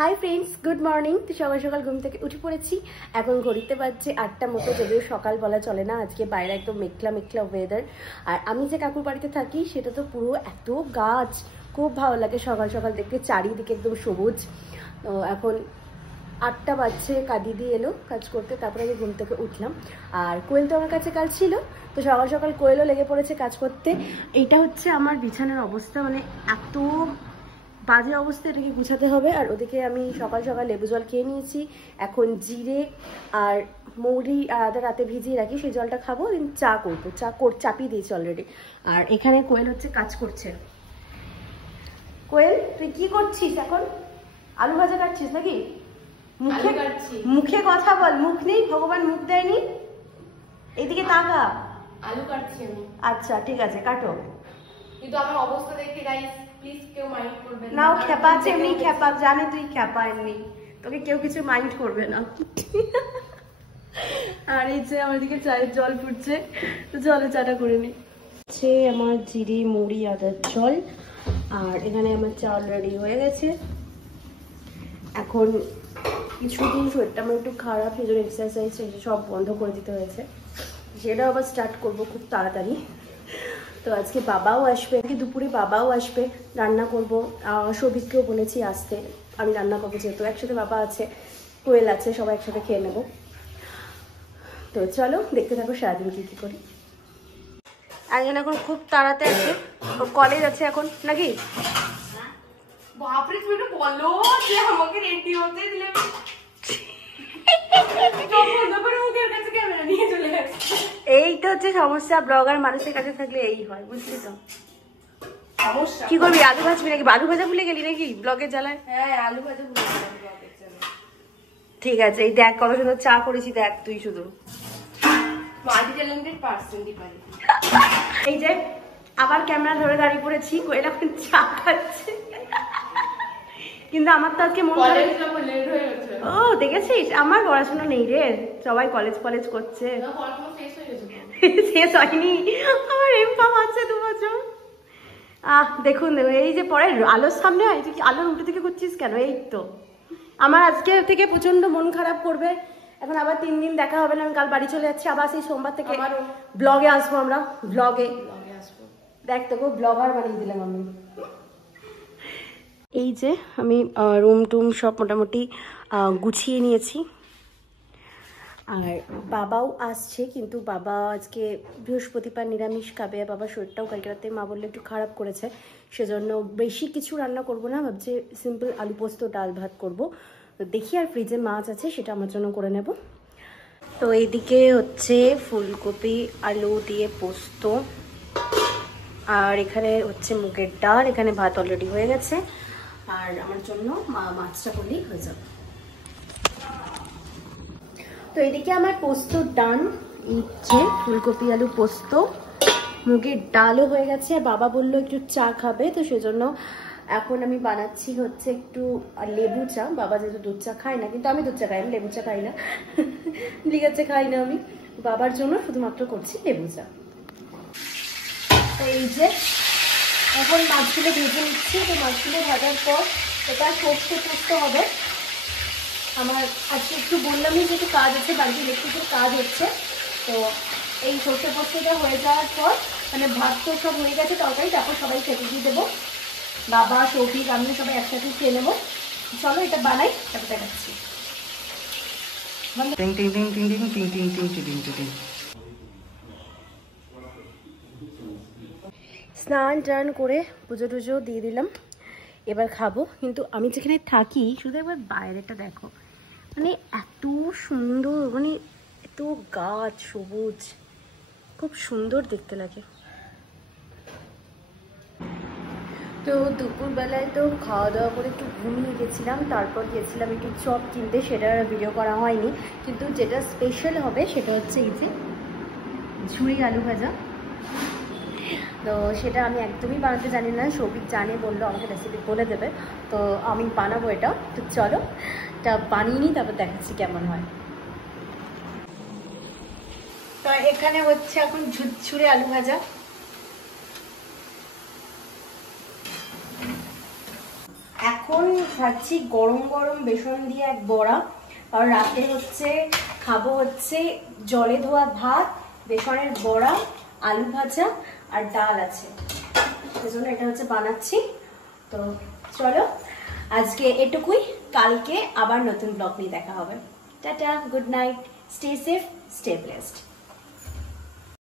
Hi friends, good morning. তো সকাল সকাল ঘুম থেকে উঠে পড়েছি। এখন ঘড়িতে বাজছে 8টা মতো, যদিও সকাল বলা চলে না, আজকে বাইরে একদম মেঘলা মেঘলা ওয়েদার। আর আমি যে কাকুর বাড়িতে থাকি সেটা তো পুরো এত গাছ, খুব ভালো লাগে সকাল সকাল দেখতে, চারিদিকে একদম সবুজ। তো এখন 8টা বাজছে, দিদি এলো কাজ করতে, তারপরে আমি ঘুম থেকে উঠলাম। আর কোয়েল তো আমার কাছে কাজ ছিল, তো সকাল সকাল কোয়েলও লেগে পড়েছে কাজ করতে। এইটা হচ্ছে আমার বিছানার অবস্থা, মানে এত বাজে অবস্থা, এটাকে গুছাতে হবে। আর ওদিকে আমি সকাল সকাল লেবু জল খেয়ে নিয়েছি। এখন জিরে আর মৌরি আর আদা রাতে ভিজিয়ে রাখি, সেই জলটা খাবো, দেন চা করবো। চাপিয়ে দিয়েছি অলরেডি। আর এখানে কোয়েল হচ্ছে কাজ করছে। কোয়েল, তুই কি করছিস এখন? আলু ভাজা কাটছিস নাকি? মুখে কথা বল, মুখ নেই, ভগবান মুখ দেয়নি। এইদিকে তাকা। আলু কাটছি আমি। আচ্ছা ঠিক আছে, কাটো। কিন্তু আমার অবস্থা দেখে গাইস প্লিজ কেউ মাইন্ড করবেন না। নাও খেপা আছে, এমনি খেপা, জানে তুই খেপা, এমনি তোকে কেউ কিছু মাইন্ড করবে না। আর এই যে আমার দিকে চায়ের জল ফুটছে, তো জলে চাটা করে নি। হচ্ছে আমার জিরে মুড়ি আদার জল। আর এখানে আমার চা অলরেডি হয়ে গেছে। এখন কিছুদিন শরীরটা আমার একটু খারাপ, সেই জন্য এক্সারসাইজ সব বন্ধ করে দিতে হয়েছে। সেটাও আবার স্টার্ট করবো খুব তাড়াতাড়ি। তো আজকে বাবাও আসবে, আজকে দুপুরে বাবাও আসবে, রান্না করবো। সৌভিককেও বলেছি আসতে, আমি রান্না করবো, যেহেতু একসাথে বাবা আছে, কোয়েল আছে, সবাই একসাথে খেয়ে নেবো। তো চলো দেখতে থাকো সারাদিন কি করি। একজন এখন খুব তাড়াতে আছে, কলেজ আছে এখন নাকি? বাপরে তুমি একটু বলো যে আমাকে রেডি হতে দিলে এইটা হচ্ছে সমস্যা, ব্লগার মানুষের কাছে থাকলে এই হয়, বুঝলি তো। কি করবি, আলু ভাজবি নাকি? আলু ভাজা ভুলে গেলি নাকি ব্লগের জ্বালায়? হ্যাঁ, আলু ভাজা ভুলে গেলাম ব্লগের জন্য। ঠিক আছে, এই দেখ কত সুন্দর চা করেছি, দেখ তুই শুধু। মাল্টি ট্যালেন্টেড পার্সনই পারি। এই যে আবার ক্যামেরা ধরে দাঁড়িয়ে পড়েছি, কোয়েল এখন চা খাচ্ছে। কিন্তু আমার তো আজকে মন খারাপ। ও দেখেছিস, আমার পড়াশোনা নেই রে, সবাই কলেজ করছে। শেষ হয়নি, আমার এমপাম আছে 2 বছর। দেখুন এই যে পরে আলোর সামনে হয়, তুই কি আলোর উল্টো দিকে করছিস কেন? এই তো আমার আজকে থেকে প্রচন্ড মন খারাপ করবে। এখন আবার 3 দিন দেখা হবে না, আমি কাল বাড়ি চলে যাচ্ছি, আবার সেই সোমবার থেকে ব্লগে আসবো। আমরা ব্লগে আসবো, দেখ তোকে ব্লগার বানিয়ে দিলাম আমি। এই যে আমি রুম টুম সব মোটামুটি গুছিয়ে নিয়েছি। আর বাবাও আসছে, কিন্তু বাবা আজকে বৃহস্পতিবার নিরামিষ খাবে। বাবার শরীরটাও কালকে রাতে মা বললে একটু খারাপ করেছে, সেজন্য বেশি কিছু রান্না করব না, ভাবছি সিম্পল আলু পোস্ত ডাল ভাত করব। তো দেখি, আর ফ্রিজে মাছ আছে, সেটা আমার জন্য করে নেব। তো এইদিকে হচ্ছে ফুলকপি আলু দিয়ে পোস্ত, আর এখানে হচ্ছে মুগের ডাল, এখানে ভাত অলরেডি হয়ে গেছে। আর আমার জন্য মাছটা করলেই হয়ে যাবে। তো এদিকে আমার পোস্ত ডান, ইচ্ছে ফুলকপি আলু পোস্ত, মুগের ডালও হয়ে গেছে। আর বাবা বললো একটু চা খাবে, তো সেজন্য এখন আমি বানাচ্ছি হচ্ছে একটু লেবু চা। বাবা যেহেতু দুধ চা খায় না, কিন্তু আমি দুধ চা খাই, আমি লেবু চা খাই না, লিকার চা খাই না আমি। বাবার জন্য শুধুমাত্র করছি লেবু চা। তো এই যে এখন মাছগুলো ভেজে নিচ্ছি। তো মাছগুলো ভাজার পর এটা সর্ষে পোস্ত হবে। আমার আজকে একটু বললামই যে একটু কাজ আছে, বাড়িতে ইলেকট্রিকের কাজ হচ্ছে। তো এই সর্ষে পোস্তটা হয়ে যাওয়ার পর, মানে ভাত তো সব হয়ে গেছে, তরকারি, তারপর সবাই খেতে দিয়ে দেবো। বাবা, সৌভিক, আমি সবাই একসাথে খেয়ে নেবো। চলো এটা বানাই, তারপর দেখাচ্ছি। স্নান টান করে পুজো টুজো দিয়ে দিলাম, এবার খাবো। কিন্তু আমি যেখানে থাকি শুধু একবার বাইরেটা দেখো, মানে এত সুন্দর, মানে এত গাছ সবুজ, খুব সুন্দর দেখতে লাগে। তো দুপুরবেলায় তো খাওয়া দাওয়া করে একটু ঘুমিয়ে গেছিলাম, তারপর গেছিলাম একটু চপ কিনতে, সেটার ভিডিও করা হয়নি। কিন্তু যেটা স্পেশাল হবে সেটা হচ্ছে এই যে ঝুড়ি আলু ভাজা। তো সেটা আমি একদমই বানাতে জানি না, সৌভিক জানে, বললো আমাকে রেসিপি বলে দেবে, তো আমি বানাবো এটা। তো চলো এটা বানিয়ে নিই, তারপর দেখাচ্ছি কেমন হয়। তো এখানে হচ্ছে এখন ঝুরঝুরে আলু ভাজা। এখন খাচ্ছি গরম গরম বেসন দিয়ে এক বড়া। আর রাতে হচ্ছে খাবো হচ্ছে জলে ধোয়া ভাত, বেসনের বড়া, আলু ভাজা আর ডাল আছে, সেজন্য এটা হচ্ছে বানাচ্ছি। তো চলো আজকে এটুকুই, কালকে আবার নতুন ব্লগ নিয়ে দেখা হবে। Tata, good night, stay safe, stay blessed.